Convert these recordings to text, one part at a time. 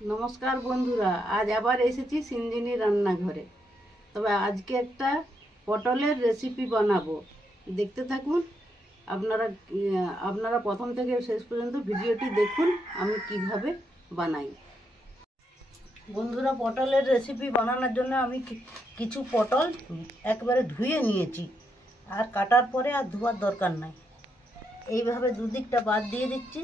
নমস্কার বন্ধুরা, আজ আবার এসেছি সিঞ্জিনি রান্নাঘরে। তবে আজকে একটা পটলের রেসিপি বানাবো, দেখতে থাকুন। আপনারা প্রথম থেকে শেষ পর্যন্ত ভিডিওটি দেখুন আমি কিভাবে বানাই। বন্ধুরা, পটলের রেসিপি বানানোর জন্য আমি কিছু পটল একবারে ধুয়ে নিয়েছি, আর কাটার পরে আর ধোয়ার দরকার নাই। এইভাবে দুদিকটা বাদ দিয়ে দিচ্ছি।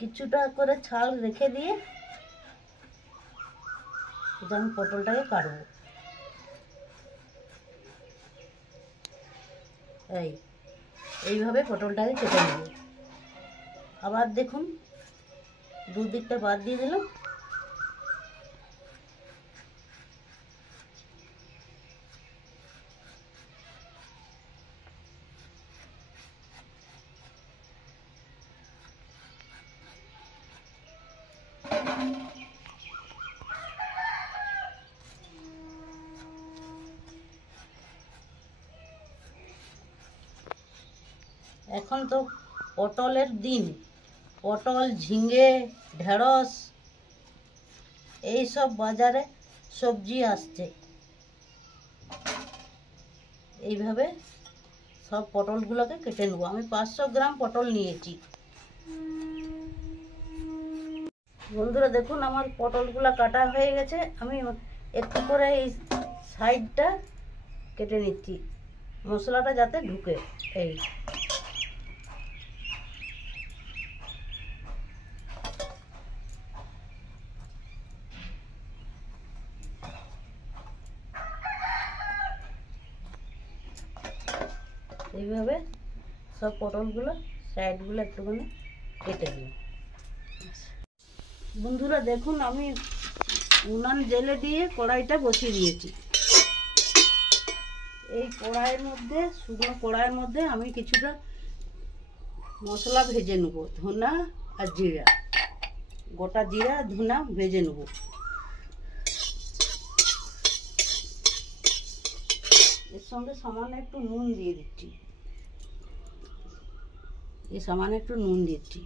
কিছুটা করে ছাল রেখে দিয়ে আমি পটলটাকে কাটবো। এইভাবে পটলটাকে কেটে নেব। আবার দেখুন, দুদিকটা বাদ দিয়ে দিলাম। এখন তো পটলের দিন, পটল, ঝিঙে, ঢেঁড়স এইসব বাজারে সবজি আসছে। এইভাবে সব পটলগুলোকে কেটে নেব। আমি 500 গ্রাম পটল নিয়েছি। বন্ধুরা দেখুন, আমার পটলগুলো কাটা হয়ে গেছে। আমি একটু করে এই সাইডটা কেটে নিচ্ছি, মশলাটা যাতে ঢুকে। এইভাবে সব পটলগুলো সাইডগুলো একটুখানি কেটে দিই। বন্ধুরা দেখুন, আমি উনান জেলে দিয়ে কড়াইটা বসিয়ে দিয়েছি। এই কড়াইয়ের মধ্যে, শুকনো কড়াইয়ের মধ্যে আমি কিছুটা মশলা ভেজে নেব। ধনা আর জিরা, গোটা জিরা ধনা ভেজে নেব। এর সঙ্গে সামান্য একটু নুন দিয়ে দিচ্ছি। সামান্য একটু নুন দিচ্ছি।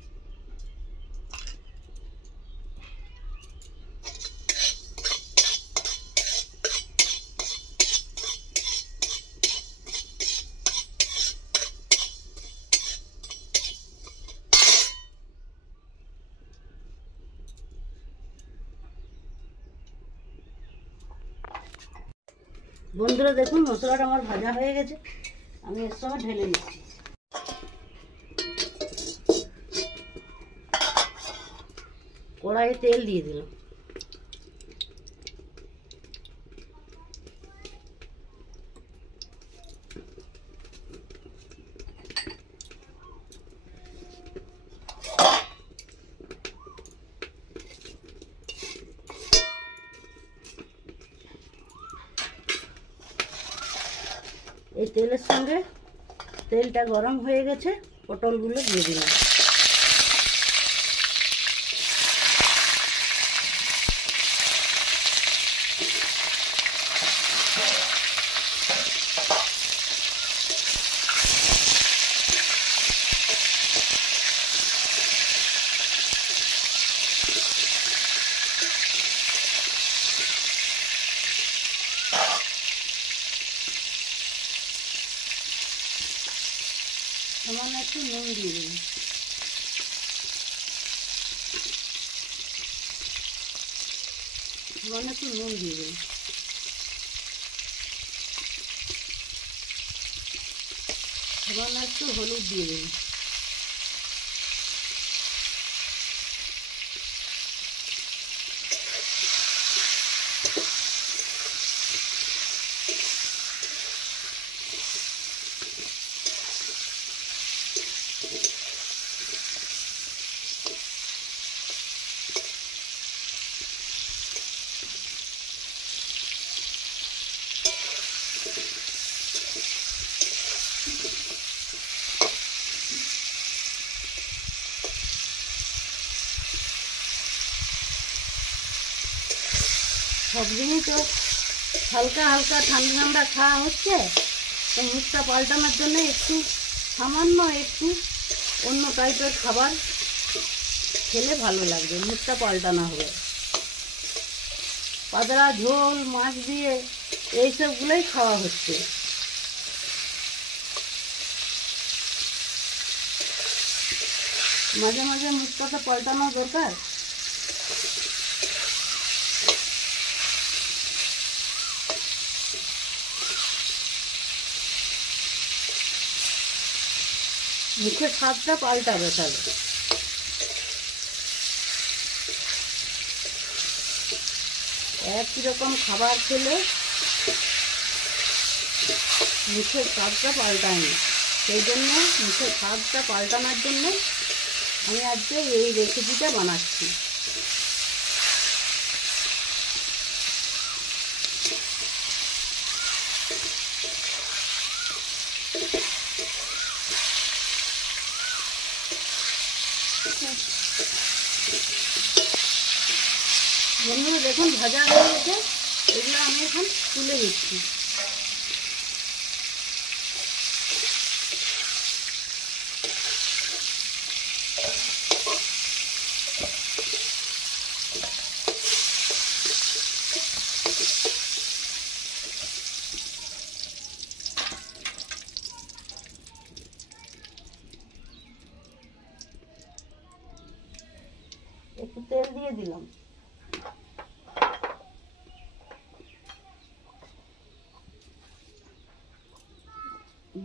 বন্ধুরা দেখুন, মশলাটা আমার ভাজা হয়ে গেছে। আমি এর সময় ঢেলে নিচ্ছি। কড়াইয়ে তেল দিয়ে দিলাম। এই তেলের সঙ্গে তেলটা গরম হয়ে গেছে, পটলগুলো দিয়ে দিলাম। সামান্য একটু নুন দিয়ে দিন। সামান্য একটু নুন দিয়ে দিন। সামান্য একটু হলুদ দিয়ে দিন। সব দিনই তো হালকা হালকা ঠান্ডা ঠান্ডা খাওয়া হচ্ছে, তো মুখটা পাল্টানোর জন্য একটু সামান্য একটু অন্য টাইপের খাবার খেলে ভালো লাগবে, মুখটা পাল্টানো হবে। পাতলা ঝোল মাছ দিয়ে এইসবগুলোই খাওয়া হচ্ছে। মাঝে মাঝে মুখটা তো পাল্টানো দরকার। মুখের স্বাদটা পাল্টাবে তাহলে। একই রকম খাবার খেলে মুখের স্বাদটা পাল্টায় না, সেই জন্য মুখের স্বাদটা পাল্টানোর জন্য আমি আজকে এই রেসিপিটা বানাচ্ছি। বন্ধুরা দেখুন ভাজা হয়ে গেছে, এগুলো আমি এখন তুলে দিচ্ছি। একটু তেল দিয়ে দিলাম।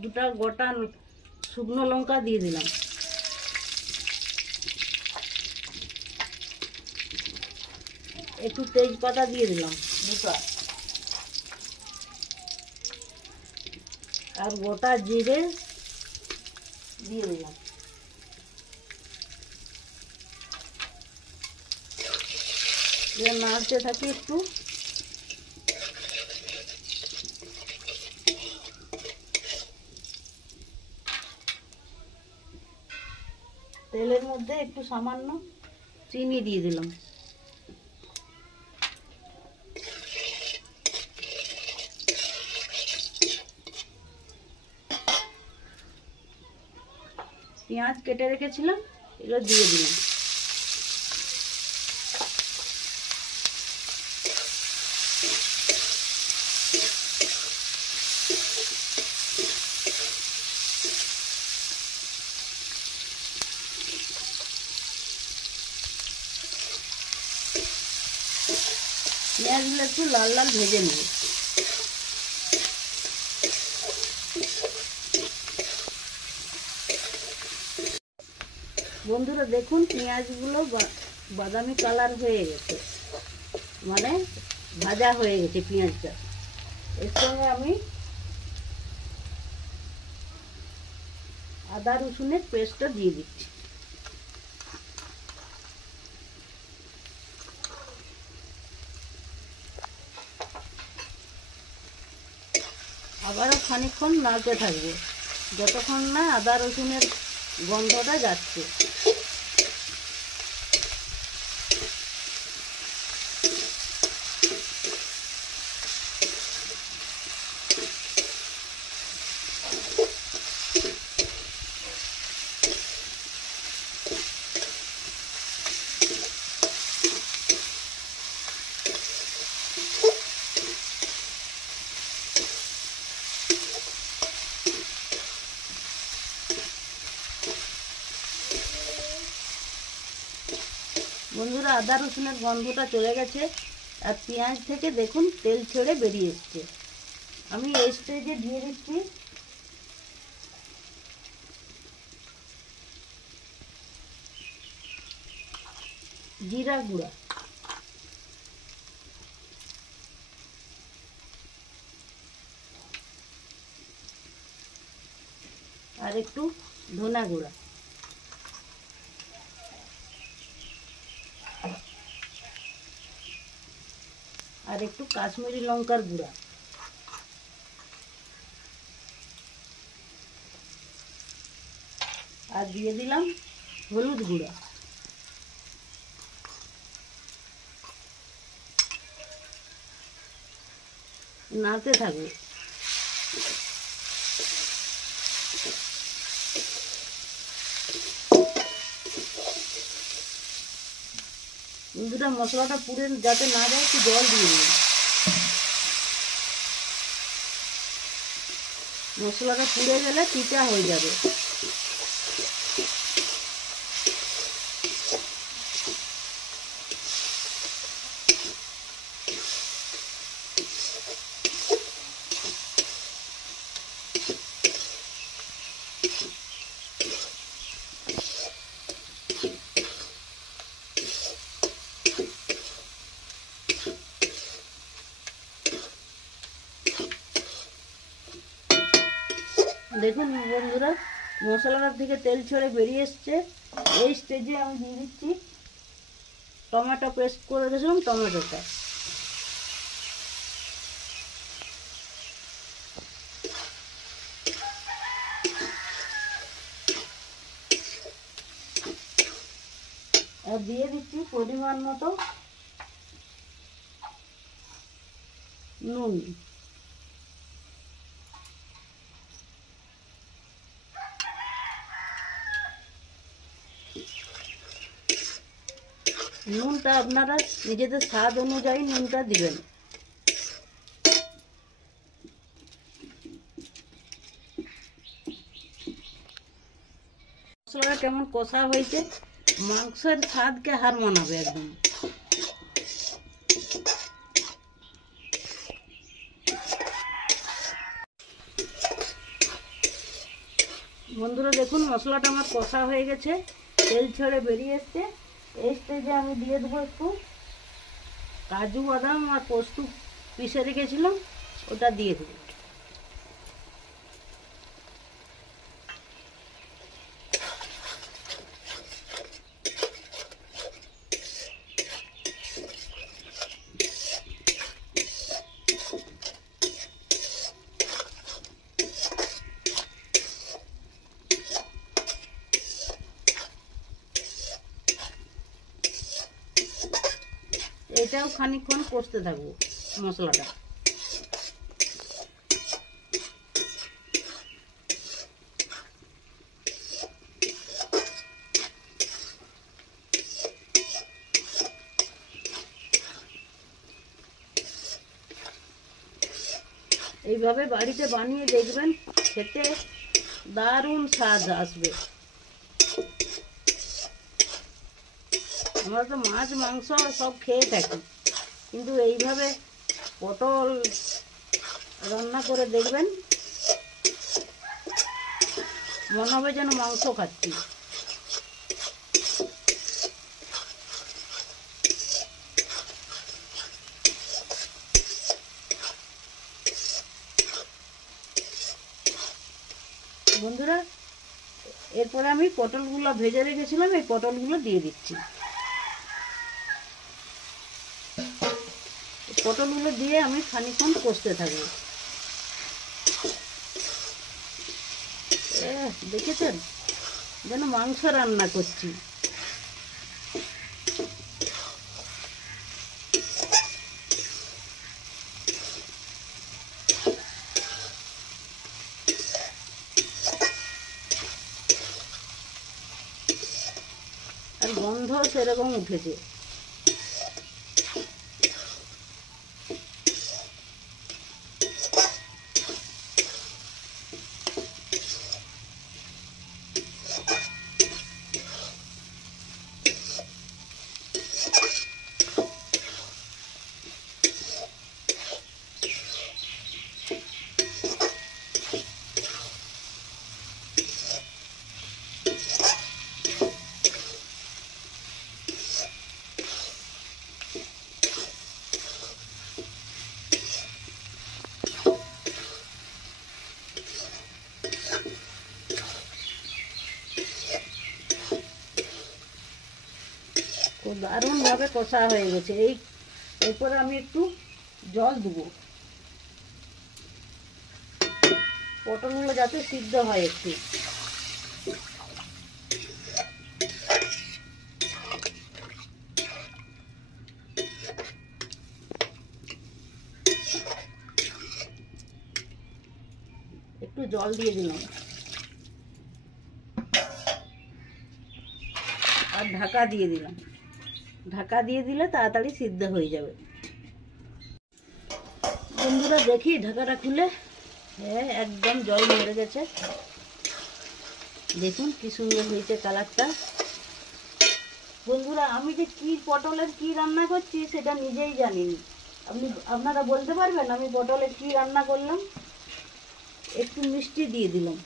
দুটা গোটা শুকনো লঙ্কা দিয়ে দিলাম। একটু তেজপাতা দিয়ে দিলাম দুটা, আর গোটা জিরে দিয়ে দিলাম। নাড়তে থাকি একটু। তেলের মধ্যে একটু সামান্য চিনি দিয়ে দিলাম। পেঁয়াজ কেটে রেখেছিলাম, এগুলো দিয়ে দিলাম। পেঁয়াজগুলো একটু লাল লাল ভেজে নেব। বন্ধুরা দেখুন পেঁয়াজগুলো বাদামি কালার হয়ে গেছে, মানে ভাজা হয়ে গেছে পেঁয়াজটা। এর সঙ্গে আমি আদা রসুনের পেস্টটা দিয়ে দিচ্ছি। আবারও খানিকক্ষণ নাড়তে থাকবো যতক্ষণ না আদা রসুনের গন্ধটা যাচ্ছে। বন্ধুরা আদা রসুনের গন্ধটা চলে গেছে, আর পেঁয়াজ থেকে দেখুন তেল ছেড়ে বেরিয়ে এসছে। আমি এই স্টেজে দিয়ে দিচ্ছি জিরা গুঁড়া, আর একটু ধনা গুঁড়া, আর একটু কাশ্মীরি লঙ্কার গুঁড়া, আর দিয়ে দিলাম হলুদ গুঁড়া। নাড়তে থাকবে। বন্ধুরা মশলাটা পুড়ে যাতে না যায় একটু জল দিয়ে দিন। মশলাটা পুড়ে গেলে চিটা হয়ে যাবে। দেখুন বন্ধুরা মশলাটার থেকে তেল ছেড়ে বেরিয়ে এসছে। এই স্টেজে আমি দিয়ে দিচ্ছি টমেটো পেস্ট করে রেখেছিলাম টমেটোটা। আর দিয়ে দিচ্ছি পরিমাণ মতো নুন। নুনটা আপনারা নিজেদের স্বাদ অনুযায়ী নুনটা দিবেন। মশলাটা কেমন কষা হয়েছে, মাংসের স্বাদকে হার মানাবে একদম। বন্ধুরা দেখুন মশলাটা আমার কষা হয়ে গেছে, তেল ছেড়ে বেরিয়ে এসছে। এই স্টেজে আমি দিয়ে দেবো একটু কাজু বাদাম আর পোস্ত পিষে রেখেছিলাম, ওটা দিয়ে দেবো। এটাও খানিকক্ষণ কষতে থাকবো মশলাটা। এইভাবে বাড়িতে বানিয়ে দেখবেন, খেতে দারুণ স্বাদ আসবে। আমরা তো মাছ মাংস সব খেয়ে থাকি, কিন্তু এইভাবে পটল রান্না করে দেখবেন, মনে হবে যেন মাংস খাচ্ছি। বন্ধুরা এরপরে আমি পটলগুলো ভেজে রেখেছিলাম, এই পটলগুলো দিয়ে দিচ্ছি। পটলগুলো দিয়ে আমি খানিকক্ষণ কষতে থাকবো। দেখেছেন যেন মাংস রান্না করছি। আর গন্ধ সেরকম উঠেছে। খুব দারুণভাবে কষা হয়ে গেছে। এরপরে আমি একটু জল দেবো, পটলগুলো যাতে সিদ্ধ হয়। একটু জল দিয়ে দিলাম আর ঢাকা দিয়ে দিলাম। ঢাকা দিয়ে দিলে তাড়াতাড়ি সিদ্ধ হয়ে যাবে। বন্ধুরা দেখি ঢাকাটা খুলে, হ্যাঁ একদম জল মরে গেছে। দেখুন কি সুন্দর হয়েছে কালারটা। বন্ধুরা আমি যে কি পটলের কি রান্না করছি সেটা নিজেই জানিনি। আপনারা বলতে পারবেন আমি পটলের কি রান্না করলাম? একটু মিষ্টি দিয়ে দিলাম।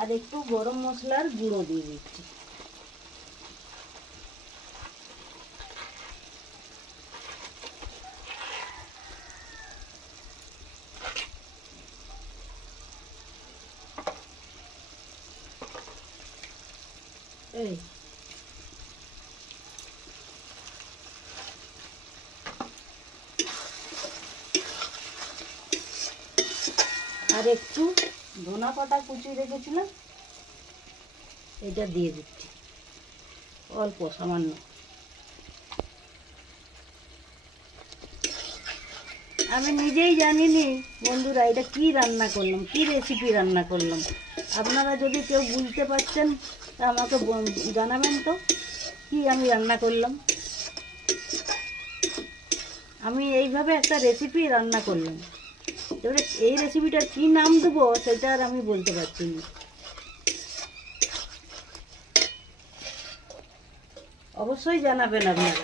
আর একটু গরম মশলার গুঁড়ো দিয়ে দিচ্ছি। এই আর একটু ধনা পাতা কুচি রেখেছিলাম, এটা দিয়ে দিচ্ছি অল্প সামান্য। আমি নিজেই জানিনি বন্ধুরা এটা কি রান্না করলাম, কি রেসিপি রান্না করলাম। আপনারা যদি কেউ বুঝতে পারছেন তা আমাকে জানাবেন তো কি আমি রান্না করলাম। আমি এইভাবে একটা রেসিপি রান্না করলাম। এবারে এই রেসিপিটার কি নাম দেবো সেটা আর আমি বলতে পারছি না। অবশ্যই জানাবেন আপনারা।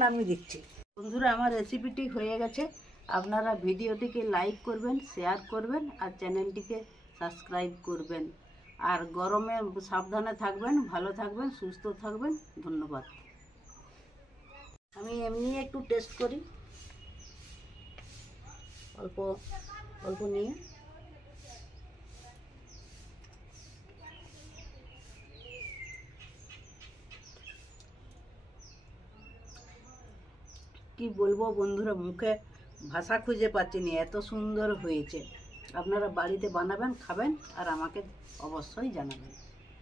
নামিয়ে দিচ্ছি। বন্ধুরা আমার রেসিপিটি হয়ে গেছে। আপনারা ভিডিওটিকে লাইক করবেন, শেয়ার করবেন আর চ্যানেলটিকে সাবস্ক্রাইব করবেন। আর গরমে সাবধানে থাকবেন, ভালো থাকবেন, সুস্থ থাকবেন। ধন্যবাদ। আমি এমনি একটু টেস্ট করি, অল্প অল্প নিয়ে। কি বলবো বন্ধুরা, মুখে ভাষা খুঁজে পাচ্ছি না, এত সুন্দর হয়েছে। আপনারা বাড়িতে বানাবেন, খাবেন আর আমাকে অবশ্যই জানাবেন।